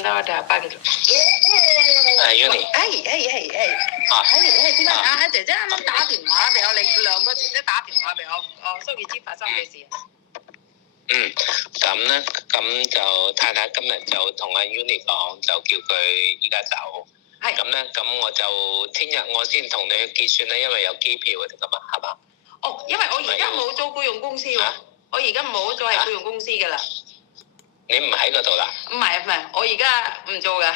pengen tahu ada apa gitu. Yuni.點解姐姐啱啱打電話俾我，你兩個姐姐打電話俾我，蘇傑知發生咩事啊？咁咧，咁就太太今日就同阿 Uni 講，就叫佢而家走。係。咁咧，咁我就聽日我先同你去結算咧，因為有機票嗰啲咁啊，係嘛？哦，因為我而家冇做僱用公司喎，我而家冇做係僱用公司㗎啦。你唔喺嗰度啦？唔係，我而家唔做㗎。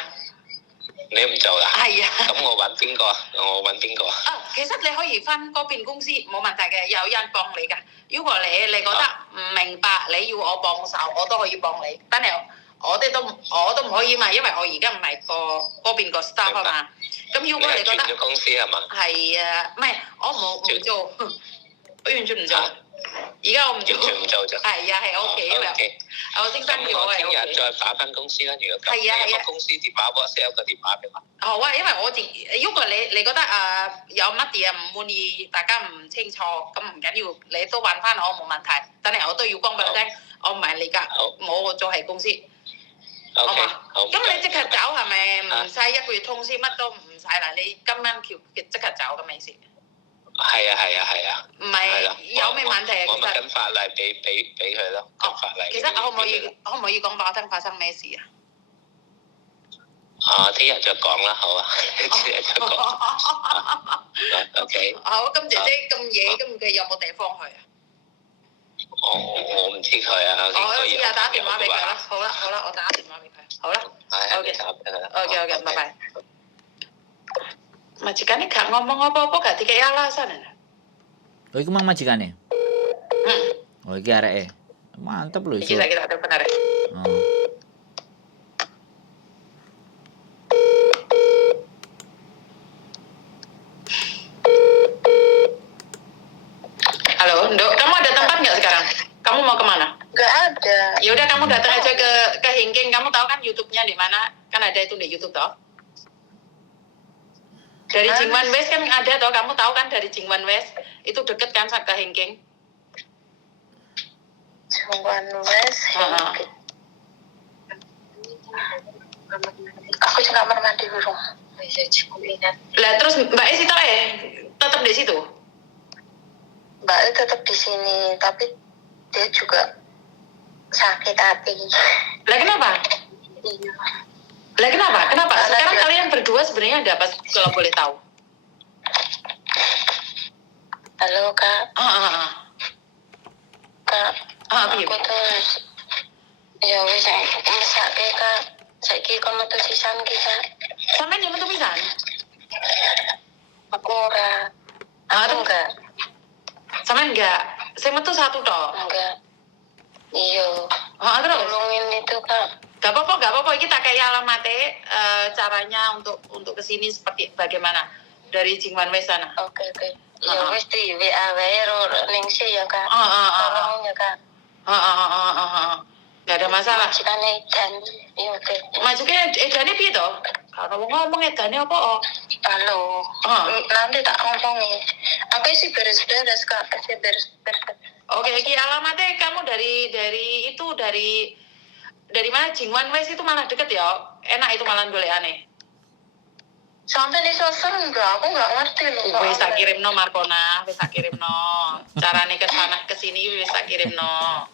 你唔做啦？係啊。咁我揾邊個？其實你可以翻嗰邊公司冇問題嘅，有人幫你㗎。如果你覺得唔明白，你要我幫手，我都可以幫你。但係我都唔可以嘛，因為我而家唔係嗰邊個 staff 啊嘛。咁如果你覺得轉咗公司係嘛？係啊，唔係我唔做，我完全唔做。而家我唔做。完全唔做啫。係啊，係 OK，因為我升薪咗我聽日再打翻公司啦。如果咁，有個公司電話 WhatsApp 個電話俾我。好啊，因為如果你覺得有乜嘢唔滿意，大家唔清楚，咁唔緊要，你都揾翻我冇問題。但係我都要講俾你聽，我唔係你㗎，我做係公司。好嘛？咁你即刻走係咪唔使1個月通知，乜都唔使啦？你今晚即刻走咁嘅意思？係啊。唔係有咩問題啊？我咪跟法例俾佢咯。跟法例。其實可唔可以講俾我聽發生咩事啊？聽日再講啦，好啊。聽日再講。OK。好，咁姐姐咁夜，咁佢有冇地方去啊？我唔知佢啊。我試下打電話俾佢啦。好啦，我打電話俾佢。好啦。OK，拜拜。Majikannya gak ngomong apa-apa, gak dikei alasan. Oh, itu mang majikannya? Oh, iki areke. Mantep lho iso. Iki saiki tak telepon arek. Oh. Halo, Nduk, kamu ada tempat nggak sekarang? Kamu mau kemana? Nggak ada. Ya udah kamu datang aja ke Hingking. Kamu tahu kan YouTube-nya di mana? Kan ada itu di YouTube toh. Dari Jingwan West kan ada toh, kamu tahu kan dari Jingwan West itu deket kan ke Hingking? Jingwan West. Aku juga kamar mandi dulu. Lah terus Mbak Esi toh tetap di situ? Mbak Esi tetap di sini, tapi dia juga sakit hati. Lah kenapa? Iya. Lah kenapa? Sekarang kalian berdua sebenarnya ada apa kalau boleh tahu? Halo Kak. Kak. Aku tuh ya wis mesake Kak. Saiki kon metu sisan ki Kak. Sampeyan yo metu pisan? Aku ora. Enggak. Sampeyan enggak? Saya metu satu toh? Enggak. Iya. Terus? Tolongin itu Kak. Gak apa-apa. Kita kayak alamatnya caranya untuk kesini seperti bagaimana dari Jingwan West sana. Oke. Ya wis di WA wae ning ya Kak. Tolong ya Kak. Gak ada masalah. Majikane Edan. Iya oke. Majikane Edane piye to? Kalau ngomong Edane apa? Halo. Nanti tak ngomongin. Aku sih beres-beres Kak. Oke, iki alamatnya kamu dari mana? Jingwan West itu malah deket ya? Enak itu malah golekane. Sampai di sosor enggak, aku enggak ngerti loh. Wis tak kirimno Markona, wis tak kirimno. Carane ke sana ke sini wis tak kirimno.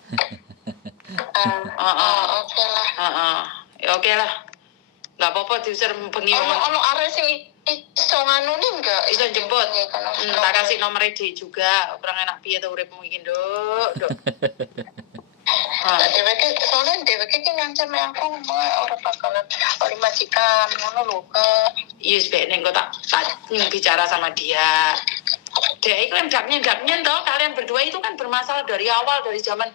Oke lah. Ya oke lah. Enggak apa-apa diusir bengi. Ono arek sing iso nganune enggak? Iso jemput. Tak kasih nomor dia juga. Kurang enak piye to uripmu iki, Nduk. Soalnya dheweke ki ngancam aku orang bakalan oleh majikan ngono lho Kak. Iya sebenarnya kok tak bicara sama dia. Dia itu kan gapnya toh, kalian berdua itu kan bermasalah dari awal, dari zaman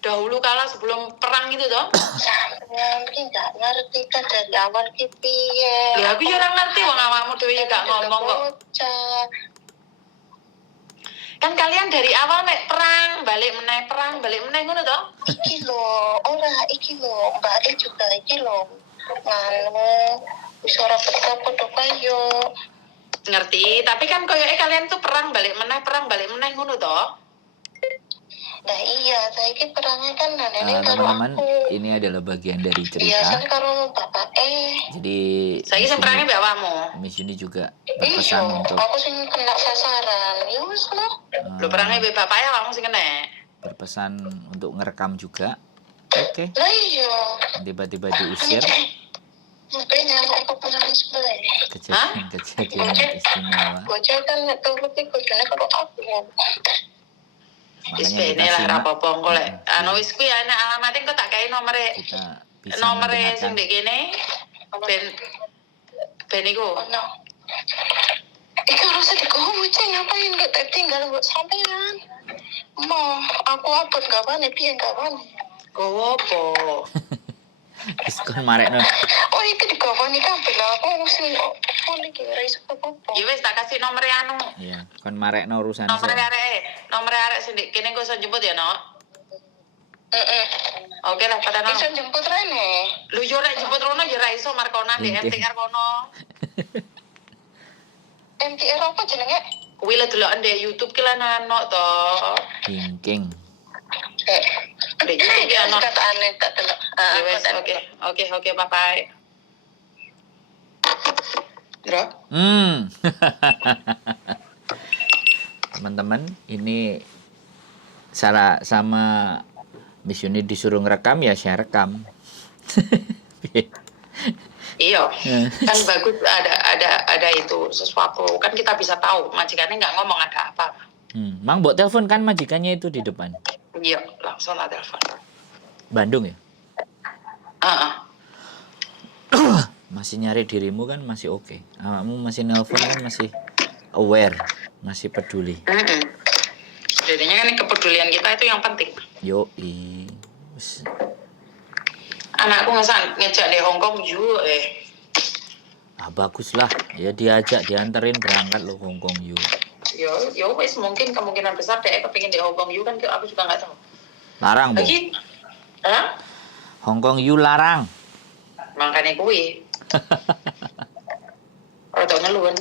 dahulu kala sebelum perang itu toh. Sampeyan iki enggak ngerti kan dari awal ki piye. Ya aku yo ora ngerti wong awakmu dhewe gak ngomong kok. Kan kalian dari awal mek perang, balik meneh ngono toh? Iki lho, Mbak E juga iki lho. Nganu, wis ora betah padha kaya. Ngerti, tapi kan koyoke kalian tuh perang balik meneh ngono toh? Nah iya, saya ini perangnya kan nenek karo teman-teman, aku. ini adalah bagian dari Iya, cerita. kan karo bapak Jadi Saya Miss semperangnya Yuni, mbak awakmu. Miss Yuni juga Iya, berpesan untuk aku sih kena sasaran. Ya wis lah. Lu perangnya mbak bapak ya kamu sih kena. berpesan untuk ngerekam juga. Oke. Lah iya. Tiba-tiba diusir. Makanya aku pernah sebelah. Kejadian istimewa. Bocah kan turut itu bojone karo aku. Wis Makanya kita bene lah simak. apa-apa engko lek anu wis kuwi ana alamate engko tak kei nomere. Kita bisa Nomere sing mendengarkan. ndek kene ben iku. Ono. Iku harus dikowo bocah ngapain gak tinggal buat sampean. Mau aku apa kapan piye kapan. Gowo apa? Wis kon marekno. Oh itu dikawani kabeh lah aku mesti phone iki ora iso apa-apa. Ya wis tak kasih nomere anu. Iya, kon marekno urusan Nomere arek sing ndek kene engko iso jemput ya, Nok. Heeh. Oke lah padahal. Iso jemput rene. Lu yo rek jemput rono yo ra iso markonan di Oke. MTR kono. MTR apa jenenge? Kuwi lah deloken di YouTube ki lah Nok to. King. Di YouTube ya Nok. Kata aneh tak delok. Ya wes oke bye bye. Bro. Teman-teman, ini salah sama Miss Yuni disuruh ngerekam ya saya rekam. Iya. Kan bagus ada itu sesuatu. Kan kita bisa tahu majikannya nggak ngomong ada apa. Mang buat telepon kan majikannya itu di depan. Iya, langsung lah telepon. Bandung ya? Heeh. Masih nyari dirimu kan masih oke. Awakmu masih nelpon kan masih aware, masih peduli. Jadinya kan kepedulian kita itu yang penting. Yoi. Anakku ngejak di Hongkong juga Bagus lah. Ya diajak, dianterin berangkat lo Hongkong you. Yo wes mungkin kemungkinan besar dia kepingin di Hongkong you kan aku juga nggak tahu. Larang, Bu. Lagi, hah? Hongkong you larang. Makanya kuwi. Kalau ngeluan.